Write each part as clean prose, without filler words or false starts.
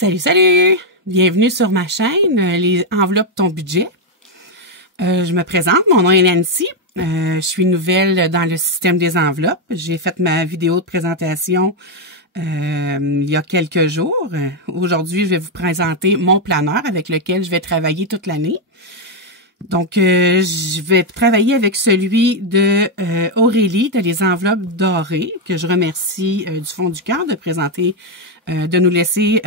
Salut, salut! Bienvenue sur ma chaîne, les enveloppes ton budget. Je me présente, mon nom est Nancy. Je suis nouvelle dans le système des enveloppes. J'ai fait ma vidéo de présentation il y a quelques jours. Aujourd'hui, je vais vous présenter mon planeur avec lequel je vais travailler toute l'année. Donc, je vais travailler avec celui de Aurélie, de les enveloppes dorées, que je remercie du fond du cœur de présenter, de nous laisser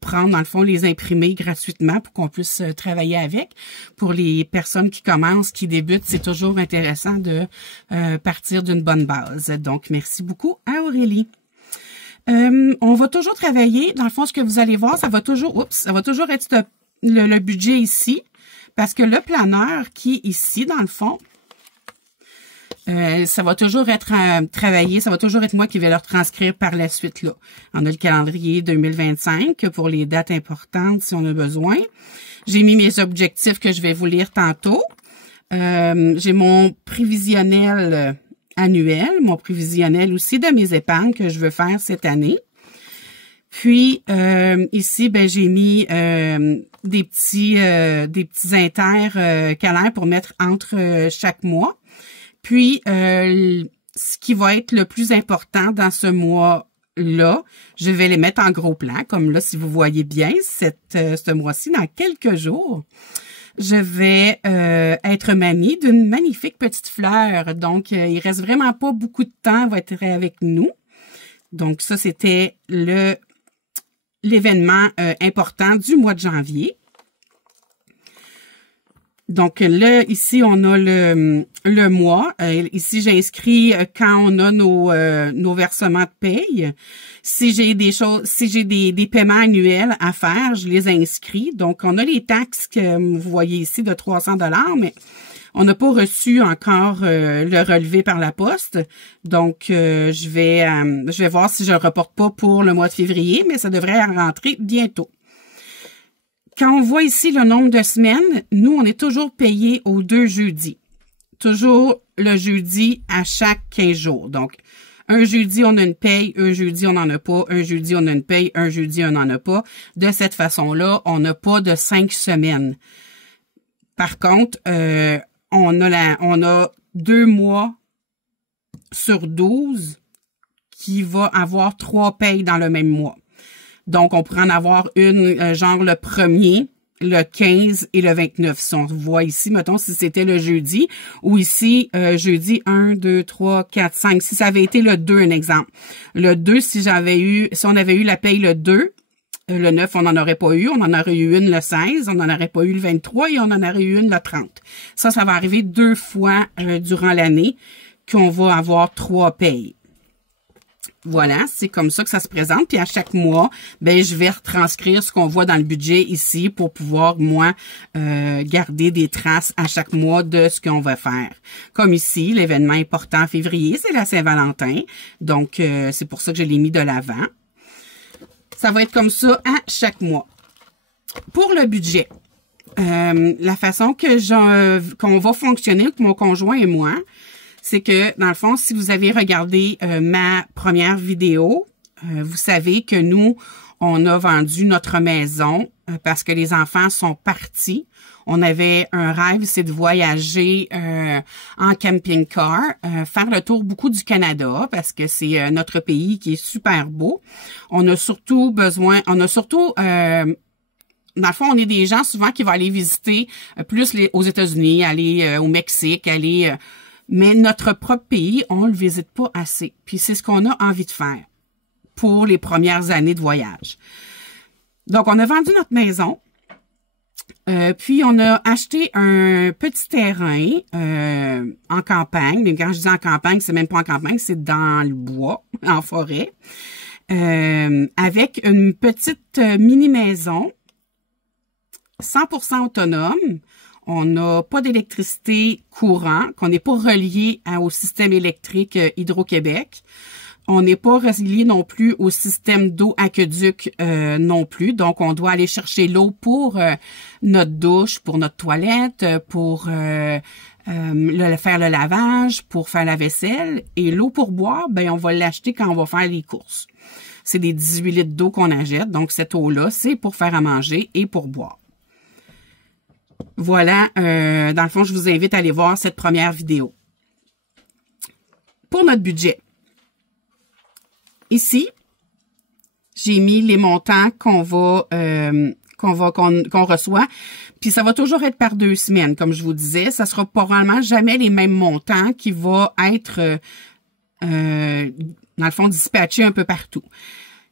prendre, dans le fond, les imprimer gratuitement pour qu'on puisse travailler avec. Pour les personnes qui commencent, qui débutent, c'est toujours intéressant de partir d'une bonne base. Donc, merci beaucoup à Aurélie. On va toujours travailler, dans le fond, ce que vous allez voir, ça va toujours être le budget ici, parce que le planeur qui est ici, dans le fond, ça va toujours être travaillé, ça va toujours être moi qui vais leur transcrire par la suite, là. On a le calendrier 2025 pour les dates importantes si on a besoin. J'ai mis mes objectifs que je vais vous lire tantôt. J'ai mon prévisionnel annuel, mon prévisionnel aussi de mes épargnes que je veux faire cette année. Puis, ici, ben j'ai mis des petits intercalaires pour mettre entre chaque mois. Puis, ce qui va être le plus important dans ce mois-là, je vais les mettre en gros plan, comme là, si vous voyez bien, ce mois-ci, dans quelques jours, je vais être mamie d'une magnifique petite fleur. Donc, il reste vraiment pas beaucoup de temps, elle va être avec nous. Donc, ça, c'était l'événement important du mois de janvier. Donc là, ici, on a le mois. Ici, j'ai inscrit quand on a nos versements de paye. Si j'ai des paiements annuels à faire, je les inscris. Donc, on a les taxes que vous voyez ici de 300 $, mais on n'a pas reçu encore le relevé par la poste. Donc, je vais voir si je le reporte pas pour le mois de février, mais ça devrait rentrer bientôt. Quand on voit ici le nombre de semaines, nous, on est toujours payé aux 2 jeudis. Toujours le jeudi à chaque 15 jours. Donc, un jeudi, on a une paye, un jeudi, on n'en a pas, un jeudi, on a une paye, un jeudi, on n'en a pas. De cette façon-là, on n'a pas de 5 semaines. Par contre, on a 2 mois sur 12 qui va avoir 3 payes dans le même mois. Donc, on pourrait en avoir une, genre le 1er, le 15 et le 29. Si on voit ici, mettons, si c'était le jeudi, ou ici, jeudi 1, 2, 3, 4, 5. Si ça avait été le 2, un exemple. Le 2, si on avait eu la paye le 2, le 9, on n'en aurait pas eu. On en aurait eu une le 16, on n'en aurait pas eu le 23 et on en aurait eu une le 30. Ça va arriver 2 fois durant l'année qu'on va avoir 3 payes. Voilà, c'est comme ça que ça se présente. Puis à chaque mois, ben je vais retranscrire ce qu'on voit dans le budget ici pour pouvoir, moi, garder des traces à chaque mois de ce qu'on va faire. Comme ici, l'événement important en février, c'est la Saint-Valentin. Donc, c'est pour ça que je l'ai mis de l'avant. Ça va être comme ça à chaque mois. Pour le budget, la façon qu'on va fonctionner avec mon conjoint et moi, c'est que, dans le fond, si vous avez regardé ma première vidéo, vous savez que nous, on a vendu notre maison parce que les enfants sont partis. On avait un rêve, c'est de voyager en camping-car, faire le tour beaucoup du Canada parce que c'est notre pays qui est super beau. On a surtout dans le fond, on est des gens souvent qui vont aller visiter plus aux États-Unis, aller au Mexique, mais notre propre pays, on le visite pas assez. Puis c'est ce qu'on a envie de faire pour les premières années de voyage. Donc, on a vendu notre maison. Puis, on a acheté un petit terrain en campagne. Mais quand je dis en campagne, c'est même pas en campagne, c'est dans le bois, en forêt. Avec une petite mini-maison 100% autonome. On n'a pas d'électricité courant, qu'on n'est pas relié au système électrique Hydro-Québec. On n'est pas relié non plus au système d'eau aqueduc non plus. Donc, on doit aller chercher l'eau pour notre douche, pour notre toilette, pour faire le lavage, pour faire la vaisselle. Et l'eau pour boire, ben on va l'acheter quand on va faire les courses. C'est des 18 litres d'eau qu'on achète. Donc, cette eau-là, c'est pour faire à manger et pour boire. Voilà, dans le fond, je vous invite à aller voir cette première vidéo. Pour notre budget, ici, j'ai mis les montants qu'on reçoit. Puis ça va toujours être par 2 semaines, comme je vous disais. Ça sera probablement jamais les mêmes montants qui vont être, dans le fond, dispatchés un peu partout.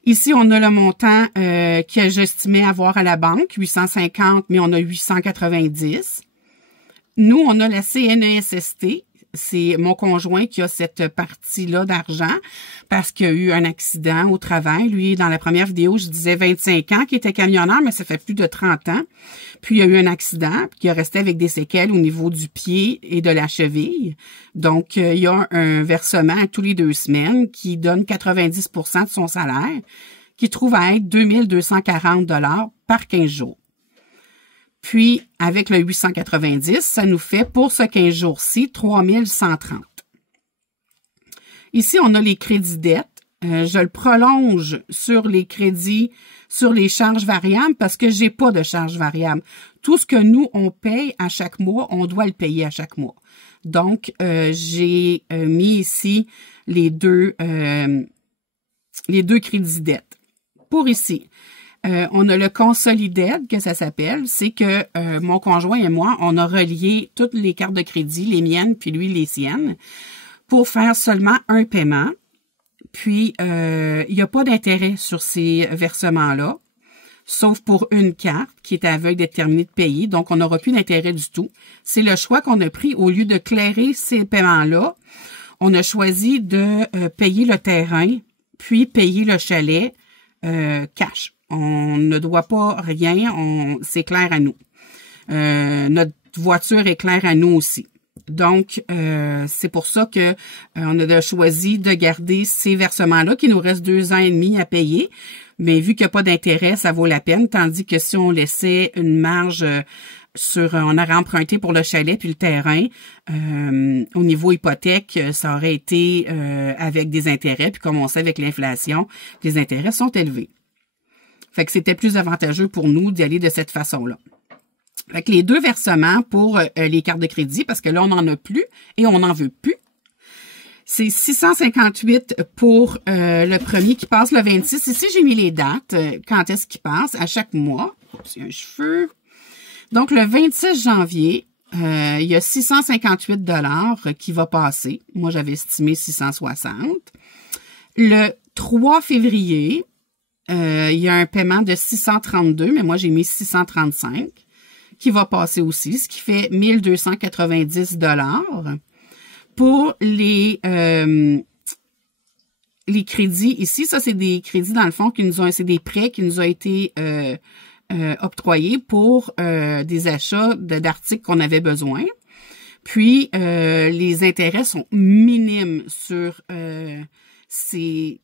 Ici, on a le montant que j'estimais avoir à la banque, 850, mais on a 890. Nous, on a la CNESST. C'est mon conjoint qui a cette partie-là d'argent parce qu'il y a eu un accident au travail. Lui, dans la première vidéo, je disais 25 ans qu'il était camionneur, mais ça fait plus de 30 ans. Puis, il y a eu un accident qui est resté avec des séquelles au niveau du pied et de la cheville. Donc, il y a un versement tous les 2 semaines qui donne 90% de son salaire, qui trouve à être 2240 $ par 15 jours. Puis, avec le 890, ça nous fait, pour ce 15 jours-ci, 3130. Ici, on a les crédits dettes. Je le prolonge sur les crédits, sur les charges variables, parce que j'ai pas de charges variables. Tout ce que nous, on paye à chaque mois, on doit le payer à chaque mois. Donc, j'ai mis ici les deux crédits dettes. Pour ici, on a le Consolidated, que ça s'appelle. C'est que mon conjoint et moi, on a relié toutes les cartes de crédit, les miennes, puis lui, les siennes, pour faire seulement un paiement. Puis, il n'y a pas d'intérêt sur ces versements-là, sauf pour une carte qui est aveugle d'être terminée de payer. Donc, on n'aura plus d'intérêt du tout. C'est le choix qu'on a pris. Au lieu de clairer ces paiements-là, on a choisi de payer le terrain, puis payer le chalet cash. On ne doit pas rien, c'est clair à nous. Notre voiture est claire à nous aussi. Donc, c'est pour ça que on a choisi de garder ces versements-là, qui nous reste 2 ans et demi à payer. Mais vu qu'il n'y a pas d'intérêt, ça vaut la peine. Tandis que si on laissait une marge on aurait emprunté pour le chalet puis le terrain, au niveau hypothèque, ça aurait été avec des intérêts. Puis comme on sait avec l'inflation, les intérêts sont élevés. Fait que c'était plus avantageux pour nous d'y aller de cette façon-là. Fait que les 2 versements pour les cartes de crédit, parce que là, on n'en a plus et on n'en veut plus. C'est 658 pour le premier qui passe le 26. Ici, j'ai mis les dates, quand est-ce qu'il passe, à chaque mois. C'est un cheveu. Donc, le 26 janvier, il y a 658 $ qui va passer. Moi, j'avais estimé 660. Le 3 février, il y a un paiement de 632, mais moi, j'ai mis 635, qui va passer aussi, ce qui fait 1290 $. Pour les crédits ici, ça, c'est des crédits, dans le fond, c'est des prêts qui nous ont été octroyés pour des achats d'articles qu'on avait besoin. Puis, les intérêts sont minimes sur ces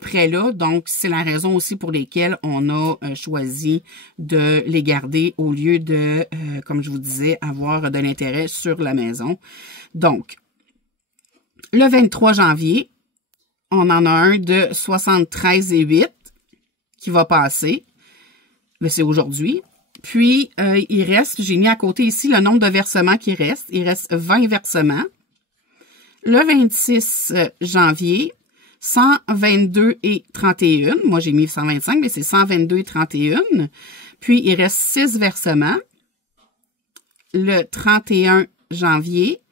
prêts-là, donc c'est la raison aussi pour lesquelles on a choisi de les garder au lieu de, comme je vous disais, avoir de l'intérêt sur la maison. Donc, le 23 janvier, on en a un de 73,8 qui va passer. Mais c'est aujourd'hui. Puis, il reste, j'ai mis à côté ici le nombre de versements qui reste. Il reste 20 versements. Le 26 janvier, 122,31. Moi, j'ai mis 125, mais c'est 122,31. Puis, il reste 6 versements. Le 31 janvier,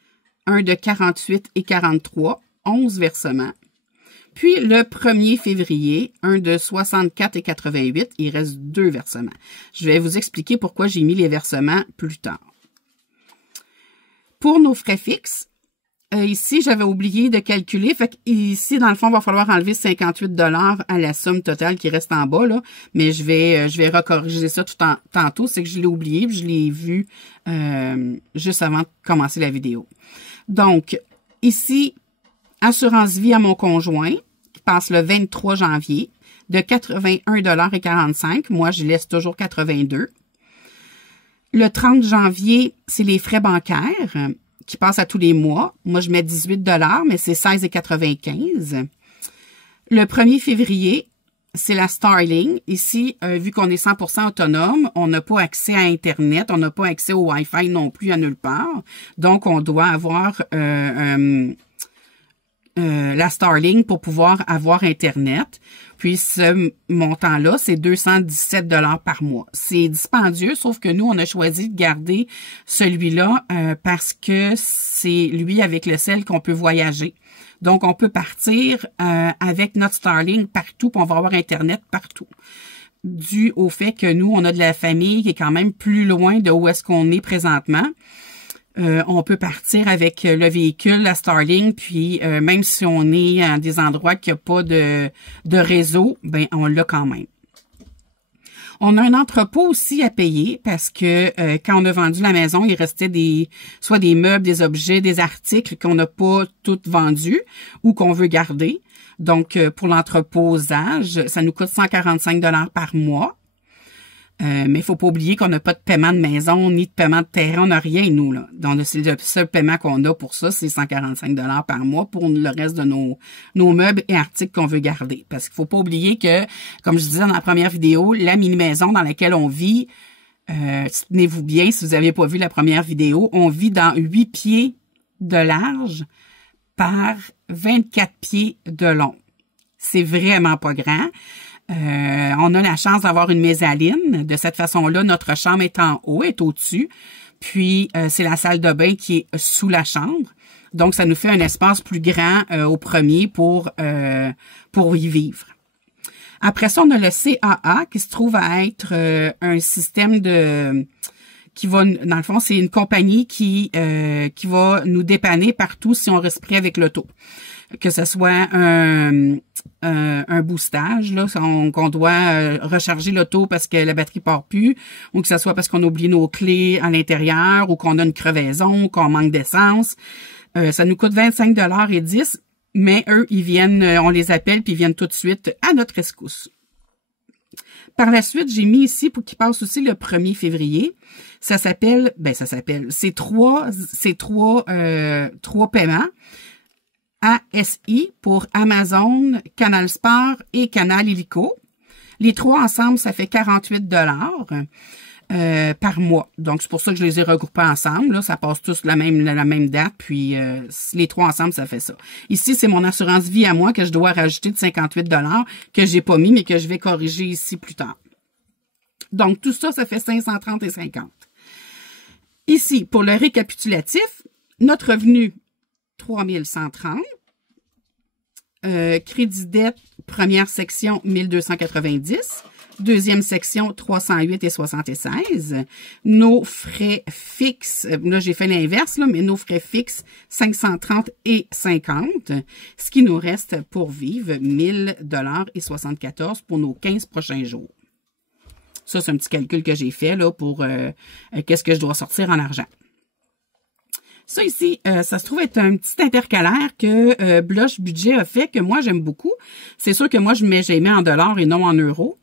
un de 48,43, 11 versements. Puis, le 1er février, un de 64,88, il reste 2 versements. Je vais vous expliquer pourquoi j'ai mis les versements plus tard. Pour nos frais fixes, ici, j'avais oublié de calculer. Fait ici, dans le fond, il va falloir enlever 58 $ à la somme totale qui reste en bas, là. Mais je vais recorriger ça tantôt. C'est que je l'ai oublié, puis je l'ai vu juste avant de commencer la vidéo. Donc, ici, assurance vie à mon conjoint, qui passe le 23 janvier, de 81,45 $. Moi, je laisse toujours 82. Le 30 janvier, c'est les frais bancaires qui passent à tous les mois. Moi, je mets 18 $, mais c'est 16,95 $. Le 1er février, c'est la Starlink. Ici, vu qu'on est 100% autonome, on n'a pas accès à Internet, on n'a pas accès au Wi-Fi non plus à nulle part. Donc, on doit avoir la Starlink pour pouvoir avoir Internet. Puis ce montant-là, c'est 217 $ par mois. C'est dispendieux, sauf que nous, on a choisi de garder celui-là parce que c'est lui avec lequel qu'on peut voyager. Donc, on peut partir avec notre Starlink partout, puis on va avoir Internet partout. Dû au fait que nous, on a de la famille qui est quand même plus loin de où est-ce qu'on est présentement. On peut partir avec le véhicule, la Starlink, puis même si on est à des endroits qui n'ont pas de réseau, ben on l'a quand même. On a un entrepôt aussi à payer parce que quand on a vendu la maison, il restait soit des meubles, des objets, des articles qu'on n'a pas tous vendus ou qu'on veut garder. Donc, pour l'entreposage, ça nous coûte 145 $ par mois. Mais il faut pas oublier qu'on n'a pas de paiement de maison, ni de paiement de terrain, on n'a rien, nous, là. Donc, c'est le seul paiement qu'on a pour ça, c'est 145 $ par mois pour le reste de nos meubles et articles qu'on veut garder. Parce qu'il faut pas oublier que, comme je disais dans la première vidéo, la mini-maison dans laquelle on vit, tenez-vous bien, si vous n'avez pas vu la première vidéo, on vit dans 8 pieds de large par 24 pieds de long. C'est vraiment pas grand. On a la chance d'avoir une mezzanine. De cette façon-là, notre chambre est en haut, est au-dessus. Puis, c'est la salle de bain qui est sous la chambre. Donc, ça nous fait un espace plus grand au premier pour y vivre. Après ça, on a le CAA qui se trouve à être un système qui va, dans le fond, c'est une compagnie qui va nous dépanner partout si on reste pris avec l'auto. Que ce soit un boostage, là, qu'on doit recharger l'auto parce que la batterie part plus, ou que ce soit parce qu'on a oublié nos clés à l'intérieur, ou qu'on a une crevaison, ou qu'on manque d'essence. Ça nous coûte 25 $ et 10, mais eux, ils viennent, on les appelle, puis ils viennent tout de suite à notre rescousse. Par la suite, j'ai mis ici pour qu'il passe aussi le 1er février. Ça s'appelle, c'est trois paiements. ASI pour Amazon, Canal Sport et Canal Illico. Les trois ensemble, ça fait 48 $ par mois. Donc, c'est pour ça que je les ai regroupés ensemble. Là, ça passe tous la même date, puis les trois ensemble, ça fait ça. Ici, c'est mon assurance vie à moi que je dois rajouter de 58 $ que j'ai pas mis, mais que je vais corriger ici plus tard. Donc, tout ça, ça fait 530 et 50. Ici, pour le récapitulatif, notre revenu 3130. Crédit dette, première section, 1290. Deuxième section, 308 et 76. Nos frais fixes, là j'ai fait l'inverse, là, mais nos frais fixes, 530 et 50. Ce qui nous reste pour vivre, 1000 $ et 74 pour nos 15 prochains jours. Ça, c'est un petit calcul que j'ai fait là pour qu'est-ce que je dois sortir en argent. Ça ici, ça se trouve être un petit intercalaire que Blush Budget a fait, que moi j'aime beaucoup. C'est sûr que moi j'ai mis en dollars et non en euros.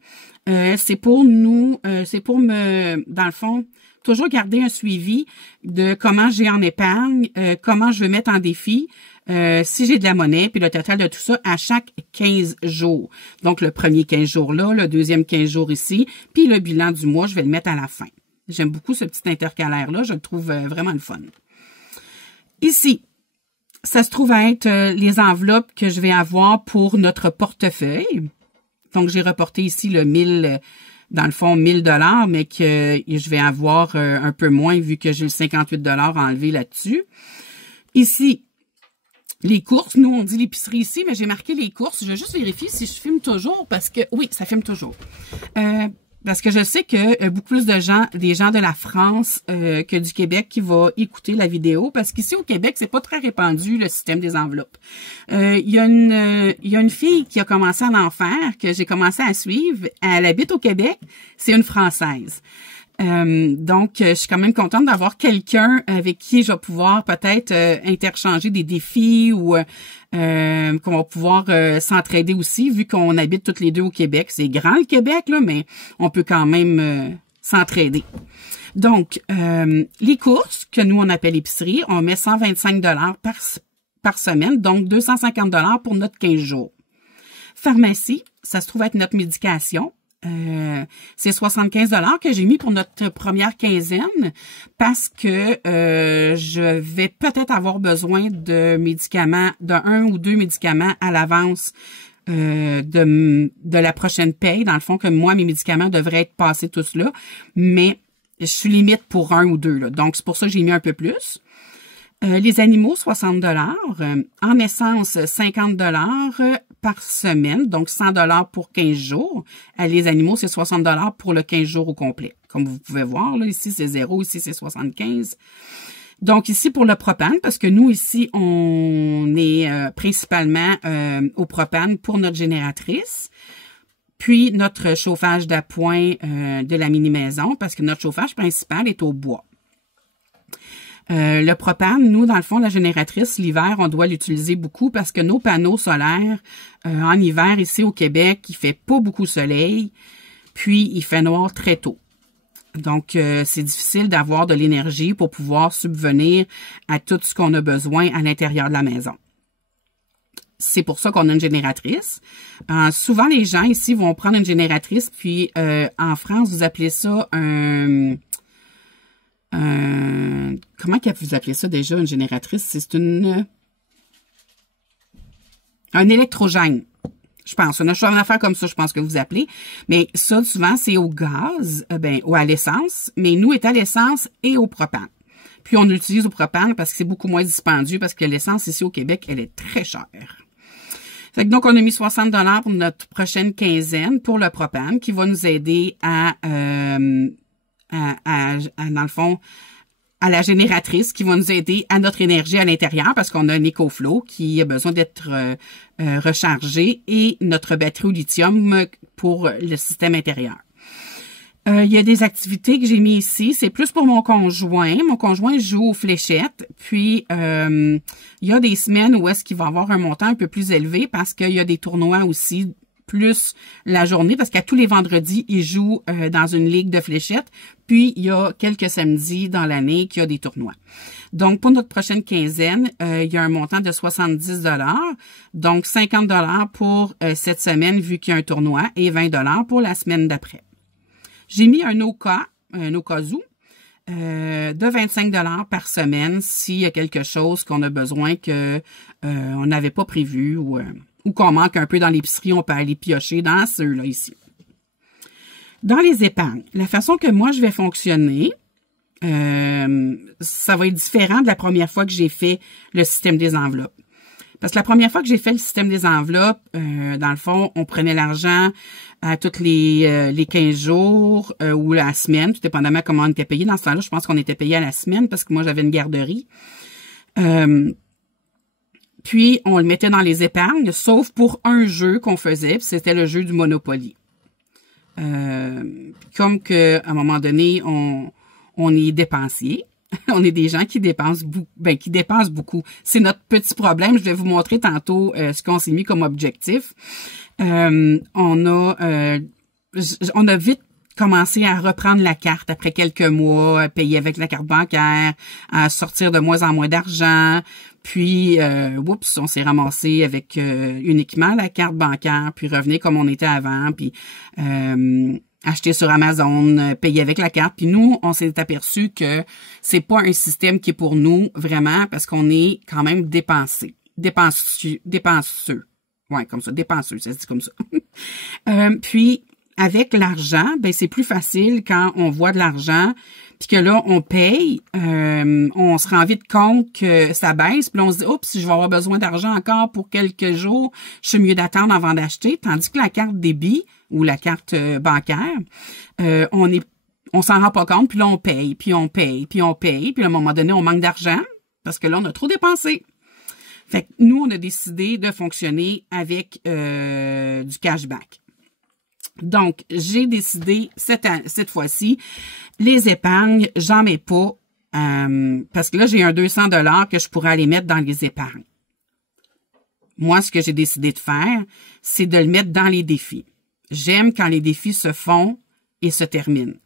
C'est pour nous, dans le fond, toujours garder un suivi de comment j'ai en épargne, comment je veux mettre en défi, si j'ai de la monnaie, puis le total de tout ça à chaque 15 jours. Donc le premier 15 jours là, le deuxième 15 jours ici, puis le bilan du mois, je vais le mettre à la fin. J'aime beaucoup ce petit intercalaire-là, je le trouve vraiment le fun. Ici, ça se trouve à être les enveloppes que je vais avoir pour notre portefeuille. Donc, j'ai reporté ici le 1000, dans le fond, 1000 $, mais que je vais avoir un peu moins vu que j'ai le 58 $ enlevé là-dessus. Ici, les courses. Nous, on dit l'épicerie ici, mais j'ai marqué les courses. Je vais juste vérifier si je filme toujours parce que, oui, ça filme toujours. Parce que je sais que beaucoup plus des gens de la France que du Québec qui vont écouter la vidéo, parce qu'ici au Québec, c'est pas très répandu le système des enveloppes. Il y a une fille qui a commencé à en faire, que j'ai commencé à suivre. Elle habite au Québec, c'est une Française. Donc, je suis quand même contente d'avoir quelqu'un avec qui je vais pouvoir peut-être interchanger des défis ou qu'on va pouvoir s'entraider aussi, vu qu'on habite toutes les deux au Québec. C'est grand le Québec, là, mais on peut quand même s'entraider. Donc, les courses, que nous, on appelle épicerie, on met 125 $ par semaine, donc 250 $ pour notre 15 jours. Pharmacie, ça se trouve être notre médication. C'est 75 $ que j'ai mis pour notre première quinzaine parce que je vais peut-être avoir besoin de médicaments, d'un ou deux médicaments à l'avance de la prochaine paye. Dans le fond, que moi, mes médicaments devraient être passés tous là, mais je suis limite pour un ou deux, là. Donc, c'est pour ça que j'ai mis un peu plus. Les animaux, 60 $. En essence, 50 $ par semaine, donc 100 $ pour 15 jours. Les animaux, c'est 60 $ pour le 15 jours au complet. Comme vous pouvez voir, là, ici, c'est 0, ici, c'est 75. Donc, ici, pour le propane, parce que nous, ici, on est principalement au propane pour notre génératrice. Puis, notre chauffage d'appoint de la mini-maison, parce que notre chauffage principal est au bois. Le propane, nous, dans le fond, la génératrice, l'hiver, on doit l'utiliser beaucoup parce que nos panneaux solaires, en hiver, ici au Québec, il fait pas beaucoup de soleil, puis il fait noir très tôt. Donc, c'est difficile d'avoir de l'énergie pour pouvoir subvenir à tout ce qu'on a besoin à l'intérieur de la maison. C'est pour ça qu'on a une génératrice. Souvent, les gens ici vont prendre une génératrice, puis en France, vous appelez ça comment que vous appelez ça déjà, une génératrice? C'est un électrogène, je pense. Une affaire comme ça, je pense que vous appelez. Mais ça, souvent, c'est au gaz, ou à l'essence. Mais nous, est à l'essence et au propane. Puis, on l'utilise au propane parce que c'est beaucoup moins dispendieux parce que l'essence, ici au Québec, elle est très chère. Fait que donc, on a mis 60 $ pour notre prochaine quinzaine pour le propane qui va nous aider dans le fond, à la génératrice qui va nous aider à notre énergie à l'intérieur parce qu'on a un EcoFlow qui a besoin d'être rechargé et notre batterie au lithium pour le système intérieur. Il y a des activités que j'ai mis ici. C'est plus pour mon conjoint. Mon conjoint joue aux fléchettes. Puis, il y a des semaines où est-ce qu'il va avoir un montant un peu plus élevé parce qu'il y a des tournois aussi plus la journée, parce qu'à tous les vendredis, il joue dans une ligue de fléchettes. Puis, il y a quelques samedis dans l'année qu'il y a des tournois. Donc, pour notre prochaine quinzaine, il y a un montant de 70 $. Donc, 50 $ pour cette semaine, vu qu'il y a un tournoi, et 20 $ pour la semaine d'après. J'ai mis un Okazu, de 25 $ par semaine s'il y a quelque chose qu'on a besoin que on n'avait pas prévu ou qu'on manque un peu dans l'épicerie, on peut aller piocher dans ceux-là ici. Dans les épargnes, la façon que moi je vais fonctionner, ça va être différent de la première fois que j'ai fait le système des enveloppes. Parce que la première fois que j'ai fait le système des enveloppes, dans le fond, on prenait l'argent à tous les 15 jours ou la semaine, tout dépendamment comment on était payé. Dans ce temps-là, je pense qu'on était payé à la semaine parce que moi, j'avais une garderie. Puis, on le mettait dans les épargnes, sauf pour un jeu qu'on faisait, c'était le jeu du Monopoly. Comme que à un moment donné, on est dépensier. On est des gens qui dépensent beaucoup. C'est notre petit problème. Je vais vous montrer tantôt ce qu'on s'est mis comme objectif. On a vite commencé à reprendre la carte après quelques mois, à payer avec la carte bancaire, à sortir de moins en moins d'argent. Puis, on s'est ramassé avec uniquement la carte bancaire, puis revenir comme on était avant, puis acheter sur Amazon, payer avec la carte. Puis nous, on s'est aperçu que c'est pas un système qui est pour nous vraiment parce qu'on est quand même dépenseux. Ouais, comme ça, dépenseux, ça se dit comme ça. Puis, avec l'argent, c'est plus facile quand on voit de l'argent, puis que là, on paye, on se rend vite compte que ça baisse, puis là, on se dit, oups, si je vais avoir besoin d'argent encore pour quelques jours, je suis mieux d'attendre avant d'acheter, tandis que la carte débit ou la carte bancaire, on s'en rend pas compte, puis là, on paye, puis à un moment donné, on manque d'argent, parce que là, on a trop dépensé. Fait que nous, on a décidé de fonctionner avec du cashback. Donc, j'ai décidé cette fois-ci, les épargnes, j'en mets pas parce que là, j'ai un 200 $ que je pourrais aller mettre dans les épargnes. Moi, ce que j'ai décidé de faire, c'est de le mettre dans les défis. J'aime quand les défis se font et se terminent.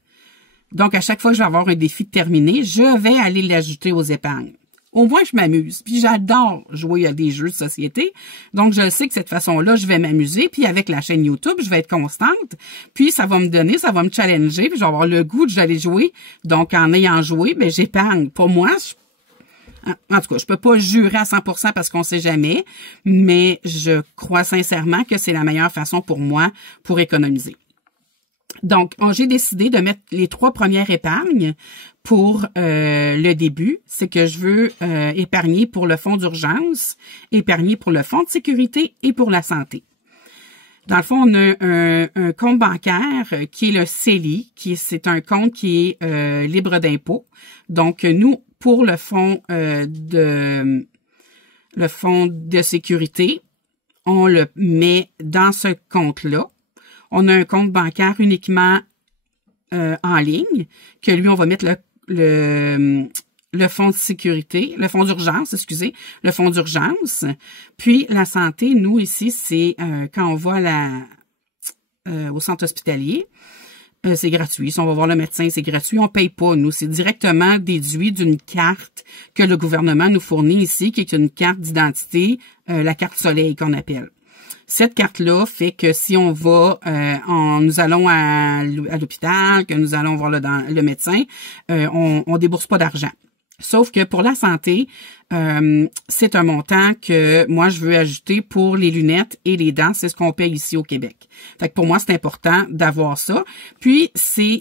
Donc, à chaque fois que je vais avoir un défi terminé, je vais aller l'ajouter aux épargnes. Au moins, je m'amuse. Puis, j'adore jouer à des jeux de société. Donc, je sais que cette façon-là, je vais m'amuser. Puis, avec la chaîne YouTube, je vais être constante. Puis, ça va me donner, ça va me challenger. Puis, je vais avoir le goût d'aller jouer. Donc, en ayant joué, ben, j'épargne. Pour moi, en tout cas, je peux pas jurer à 100% parce qu'on sait jamais. Mais je crois sincèrement que c'est la meilleure façon pour moi pour économiser. Donc, j'ai décidé de mettre les 3 premières épargnes pour le début. C'est que je veux épargner pour le fonds d'urgence, épargner pour le fonds de sécurité et pour la santé. Dans le fond, on a un compte bancaire qui est le CELI, c'est un compte qui est libre d'impôt. Donc, nous, pour le fonds de sécurité, on le met dans ce compte-là. On a un compte bancaire uniquement en ligne, que lui, on va mettre le fonds de sécurité, le fonds d'urgence, excusez, le fonds d'urgence. Puis, la santé, nous, ici, c'est quand on va au centre hospitalier, c'est gratuit. Si on va voir le médecin, c'est gratuit. On paye pas, nous. C'est directement déduit d'une carte que le gouvernement nous fournit ici, qui est une carte d'identité, la carte soleil qu'on appelle. Cette carte-là fait que si on va, nous allons à l'hôpital, que nous allons voir le médecin, on débourse pas d'argent. Sauf que pour la santé, c'est un montant que moi, je veux ajouter pour les lunettes et les dents. C'est ce qu'on paye ici au Québec. Fait que pour moi, c'est important d'avoir ça. Puis,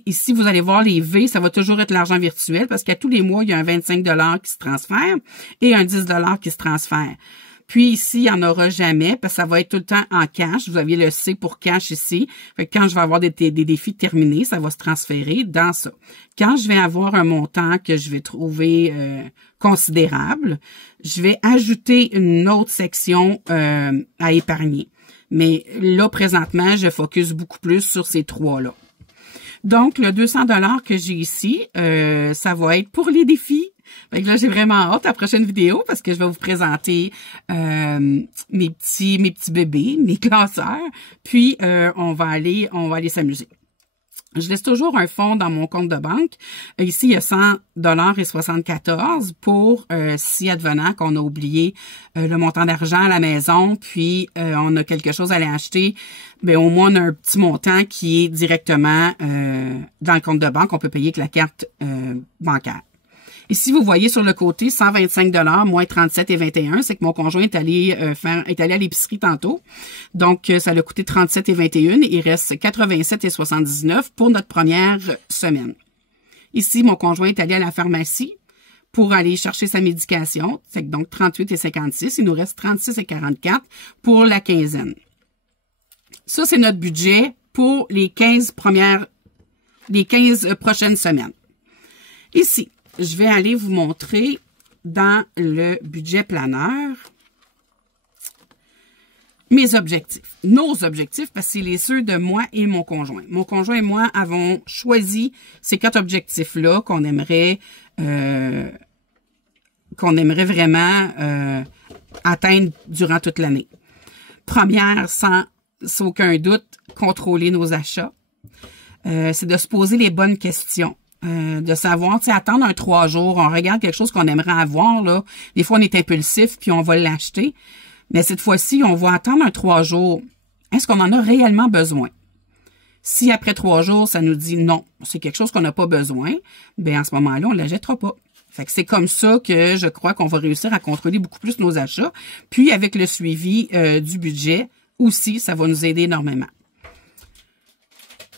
ici, vous allez voir les V, ça va toujours être l'argent virtuel parce qu'à tous les mois, il y a un 25 $ qui se transfère et un 10 $ qui se transfère. Puis ici, il n'y en aura jamais parce que ça va être tout le temps en cash. Vous aviez le C pour cash ici. Fait que quand je vais avoir des défis terminés, ça va se transférer dans ça. Quand je vais avoir un montant que je vais trouver considérable, je vais ajouter une autre section à épargner. Mais là, présentement, je focus beaucoup plus sur ces 3-là. Donc, le 200 $ que j'ai ici, ça va être pour les défis. Fait que là, j'ai vraiment hâte à la prochaine vidéo parce que je vais vous présenter mes petits bébés, mes classeurs. Puis, on va aller s'amuser. Je laisse toujours un fonds dans mon compte de banque. Ici, il y a 100,74 $ pour si advenant qu'on a oublié le montant d'argent à la maison, puis on a quelque chose à aller acheter, bien au moins on a un petit montant qui est directement dans le compte de banque. On peut payer avec la carte bancaire. Ici, vous voyez sur le côté 125 $ moins 37,21 $. C'est que mon conjoint est allé à l'épicerie tantôt. Donc, ça l'a coûté 37,21 $. Il reste 87,79 $ pour notre première semaine. Ici, mon conjoint est allé à la pharmacie pour aller chercher sa médication. C'est donc 38,56 $. Il nous reste 36,44 $ pour la quinzaine. Ça, c'est notre budget pour les 15 prochaines semaines. Ici, je vais aller vous montrer dans le budget planeur mes objectifs, nos objectifs, parce que c'est les ceux de moi et mon conjoint. Mon conjoint et moi avons choisi ces 4 objectifs-là qu'on aimerait vraiment atteindre durant toute l'année. Première, sans aucun doute, contrôler nos achats. C'est de se poser les bonnes questions. De savoir, tu sais, attendre un 3 jours, on regarde quelque chose qu'on aimerait avoir, là. Des fois, on est impulsif, puis on va l'acheter. Mais cette fois-ci, on va attendre un 3 jours. Est-ce qu'on en a réellement besoin? Si après 3 jours, ça nous dit non, c'est quelque chose qu'on n'a pas besoin, bien, en ce moment-là, on ne l'achètera pas. Fait que c'est comme ça que je crois qu'on va réussir à contrôler beaucoup plus nos achats. Puis, avec le suivi du budget, aussi, ça va nous aider énormément.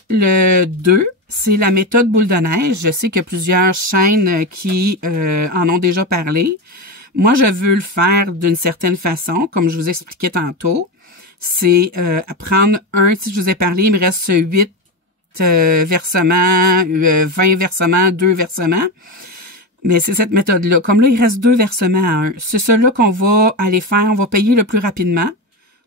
Le 2, c'est la méthode boule de neige. Je sais qu'il y a plusieurs chaînes qui en ont déjà parlé. Moi, je veux le faire d'une certaine façon, comme je vous expliquais tantôt. C'est prendre si je vous ai parlé, il me reste 8 versements, 20 versements, 2 versements. Mais c'est cette méthode-là. Comme là, il reste 2 versements à 1. C'est cela qu'on va aller faire. On va payer le plus rapidement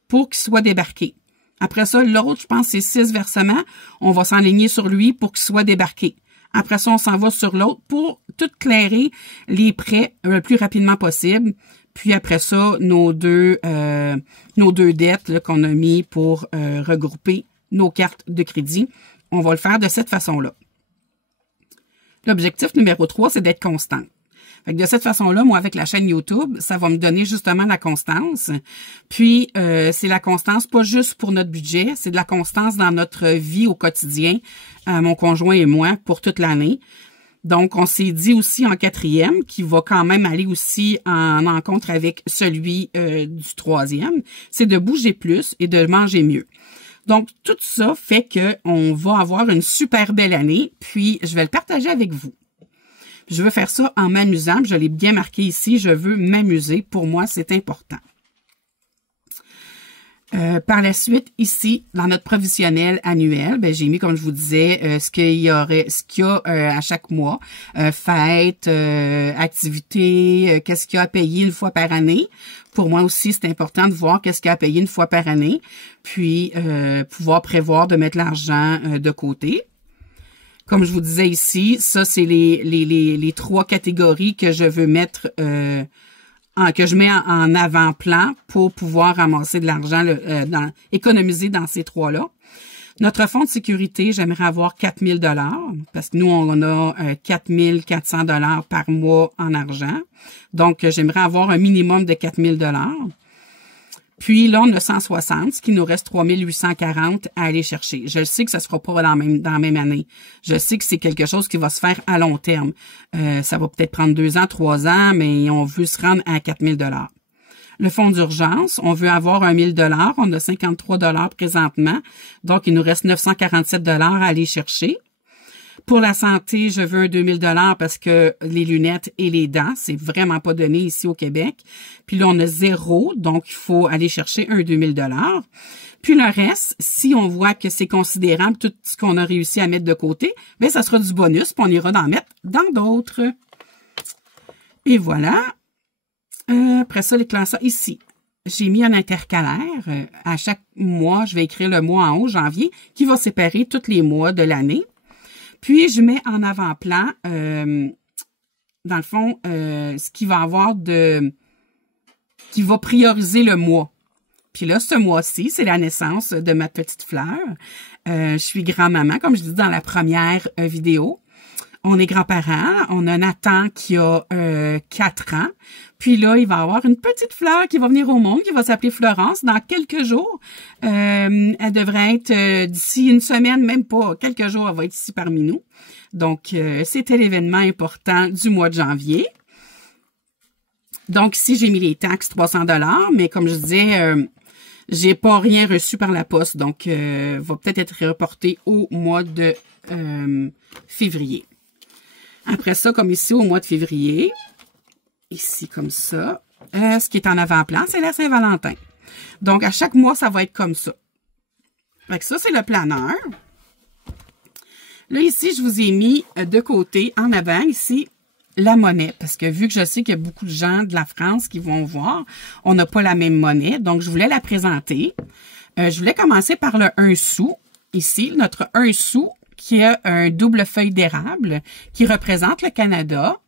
pour qu'il soit débarqué. Après ça, l'autre, je pense, c'est 6 versements. On va s'enligner sur lui pour qu'il soit débarqué. Après ça, on s'en va sur l'autre pour tout clairer les prêts le plus rapidement possible. Puis après ça, nos deux dettes qu'on a mis pour regrouper nos cartes de crédit, on va le faire de cette façon-là. L'objectif numéro 3, c'est d'être constante. Fait que de cette façon-là, moi, avec la chaîne YouTube, ça va me donner justement la constance. Puis, c'est la constance pas juste pour notre budget, c'est de la constance dans notre vie au quotidien, mon conjoint et moi, pour toute l'année. Donc, on s'est dit aussi en 4e, qui va quand même aller aussi en encontre avec celui du 3e, c'est de bouger plus et de manger mieux. Donc, tout ça fait qu'on va avoir une super belle année, puis je vais le partager avec vous. Je veux faire ça en m'amusant. Je l'ai bien marqué ici. Je veux m'amuser. Pour moi, c'est important. Par la suite, ici, dans notre provisionnel annuel, ben, j'ai mis, comme je vous disais, ce qu'il y a à chaque mois. Fêtes, activités, qu'est-ce qu'il y a à payer une fois par année. Pour moi aussi, c'est important de voir qu'est-ce qu'il y a à payer une fois par année. Puis, pouvoir prévoir de mettre l'argent de côté. Comme je vous disais ici, ça, c'est les 3 catégories que je veux mettre, que je mets en avant-plan pour pouvoir ramasser de l'argent, économiser dans ces 3-là. Notre fonds de sécurité, j'aimerais avoir 4 000 $, parce que nous, on a 4 400 $ par mois en argent. Donc, j'aimerais avoir un minimum de 4 000 $. Puis là, on a 160, ce qui nous reste 3 840 à aller chercher. Je sais que ça se fera pas dans la même année. Je sais que c'est quelque chose qui va se faire à long terme. Ça va peut-être prendre 2 ans, 3 ans, mais on veut se rendre à 4 000 $. Le fonds d'urgence, on veut avoir 1 000 $. On a 53 $ présentement. Donc, il nous reste 947 $ à aller chercher. Pour la santé, je veux un 2 000 $ parce que les lunettes et les dents, c'est vraiment pas donné ici au Québec. Puis là, on a 0, donc il faut aller chercher un 2 000 $. Puis le reste, si on voit que c'est considérable, tout ce qu'on a réussi à mettre de côté, bien, ça sera du bonus, puis on ira d'en mettre dans d'autres. Et voilà. Après ça, les classeurs ici. J'ai mis un intercalaire. À chaque mois, je vais écrire le mois en haut, janvier, qui va séparer tous les mois de l'année. Puis, je mets en avant-plan, dans le fond, ce qui va avoir qui va prioriser le mois. Puis là, ce mois-ci, c'est la naissance de ma petite fleur. Je suis grand-maman, comme je dis dans la première vidéo. On est grands-parents. On a Nathan qui a 4 ans. Puis là, il va avoir une petite fleur qui va venir au monde, qui va s'appeler Florence dans quelques jours. Elle devrait être d'ici une semaine, même pas quelques jours, elle va être ici parmi nous. Donc, c'était l'événement important du mois de janvier. Donc, ici, j'ai mis les taxes 300 $, mais comme je disais, j'ai pas rien reçu par la poste. Donc, va peut-être être reporté au mois de février. Après ça, comme ici, au mois de février, ici comme ça, ce qui est en avant-plan, c'est la Saint-Valentin. Donc, à chaque mois, ça va être comme ça. Fait que ça, c'est le planeur. Là, ici, je vous ai mis de côté, en avant, ici, la monnaie. Parce que vu que je sais qu'il y a beaucoup de gens de la France qui vont voir, on n'a pas la même monnaie. Donc, je voulais la présenter. Je voulais commencer par le 1 sou. Ici, notre 1 sou, qui a un double feuille d'érable, qui représente le Canada.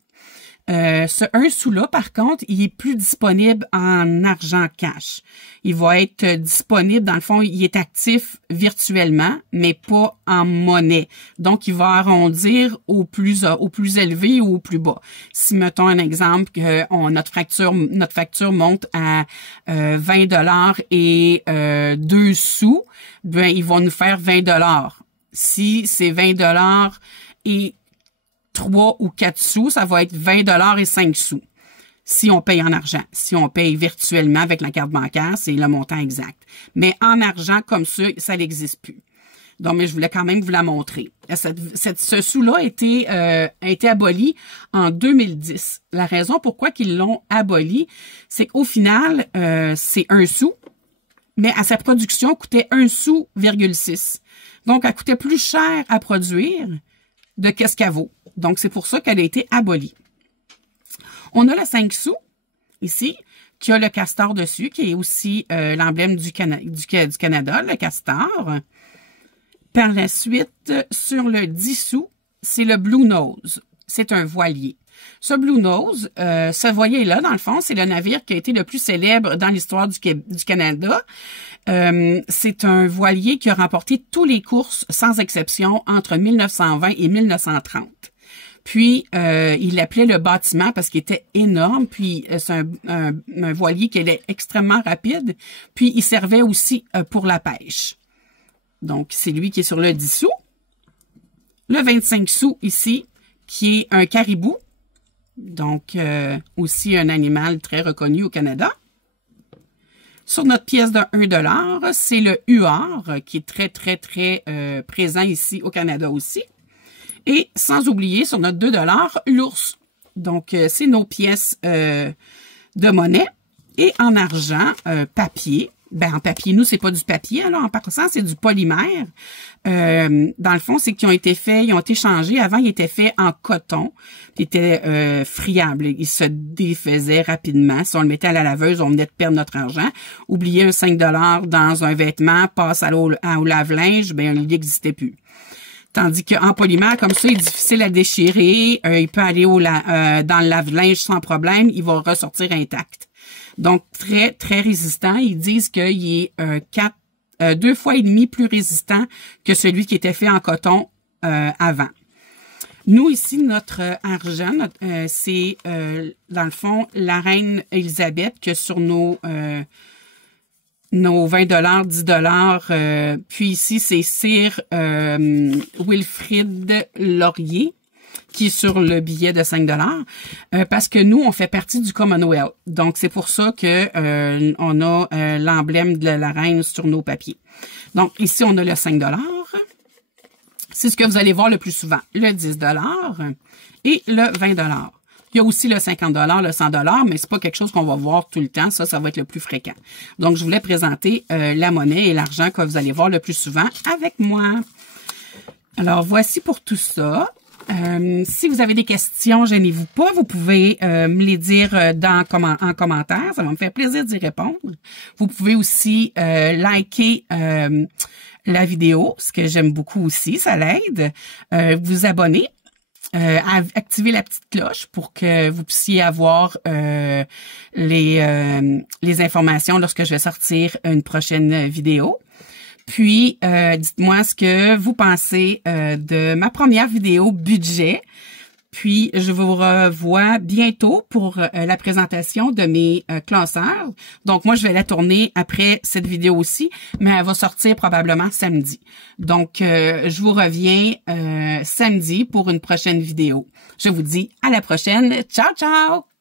Ce 1 sou-là, par contre, il est plus disponible en argent cash. Il va être disponible, dans le fond, il est actif virtuellement, mais pas en monnaie. Donc, il va arrondir au plus élevé ou au plus bas. Si, mettons un exemple, que notre facture monte à 20 $ et 2 sous, ben, ils vont nous faire 20 $. Si c'est 20 $ et 3 ou 4 sous, ça va être 20 $ et 5 sous. Si on paye en argent. Si on paye virtuellement avec la carte bancaire, c'est le montant exact. Mais en argent, comme ça n'existe plus. Donc, mais je voulais quand même vous la montrer. Ce sou-là a été aboli en 2010. La raison pourquoi ils l'ont aboli, c'est qu'au final, c'est 1 sou, mais à sa production, coûtait 1 sou,6. Donc, elle coûtait plus cher à produire de qu'est-ce qu'elle vaut. Donc, c'est pour ça qu'elle a été abolie. On a le 5 sous, ici, qui a le castor dessus, qui est aussi l'emblème du Canada, le castor. Par la suite, sur le 10 sous, c'est le Blue Nose. C'est un voilier. Ce Blue Nose, ce voilier-là, dans le fond, c'est le navire qui a été le plus célèbre dans l'histoire du Canada. C'est un voilier qui a remporté toutes les courses, sans exception, entre 1920 et 1930. Puis, il appelait le bâtiment parce qu'il était énorme. Puis, c'est un voilier qui est extrêmement rapide. Puis, il servait aussi pour la pêche. Donc, c'est lui qui est sur le 10 sous. Le 25 sous ici, qui est un caribou. Donc, aussi un animal très reconnu au Canada. Sur notre pièce de 1 $, c'est le huard, qui est très, très, très présent ici au Canada aussi. Et sans oublier, sur notre 2 $, l'ours. Donc, c'est nos pièces de monnaie. Et en argent, papier. Ben, en papier, nous, c'est pas du papier, alors en passant, c'est du polymère. Dans le fond, c'est qu'ils ont été faits, ils ont été changés. Avant, ils étaient faits en coton. Ils étaient friables. Ils se défaisaient rapidement. Si on le mettait à la laveuse, on venait de perdre notre argent. Oublier un 5 $ dans un vêtement, passe au lave-linge, ben, il n'existait plus. Tandis qu'en polymère, comme ça, il est difficile à déchirer. Il peut aller dans le lave-linge sans problème. Il va ressortir intact. Donc, très, très résistant. Ils disent qu'il est 2,5 fois plus résistant que celui qui était fait en coton avant. Nous, ici, notre argent, c'est, dans le fond, la reine Élisabeth que sur nos 20 $, 10 $. Puis ici, c'est Sir Wilfrid Laurier, qui est sur le billet de 5 $, parce que nous, on fait partie du Commonwealth. Donc, c'est pour ça que on a l'emblème de la reine sur nos papiers. Donc, ici, on a le 5 $. C'est ce que vous allez voir le plus souvent. Le 10 $ et le 20 $. Il y a aussi le 50 $, le 100 $, mais c'est pas quelque chose qu'on va voir tout le temps. Ça va être le plus fréquent. Donc, je voulais présenter la monnaie et l'argent que vous allez voir le plus souvent avec moi. Alors, voici pour tout ça. Si vous avez des questions, gênez-vous pas. Vous pouvez me les dire en commentaire. Ça va me faire plaisir d'y répondre. Vous pouvez aussi liker la vidéo, ce que j'aime beaucoup aussi. Ça l'aide. Vous abonner. Activer la petite cloche pour que vous puissiez avoir les informations lorsque je vais sortir une prochaine vidéo. Puis, dites-moi ce que vous pensez de ma première vidéo budget. Puis, je vous revois bientôt pour la présentation de mes classeurs. Donc, moi, je vais la tourner après cette vidéo aussi, mais elle va sortir probablement samedi. Donc, je vous reviens samedi pour une prochaine vidéo. Je vous dis à la prochaine. Ciao, ciao!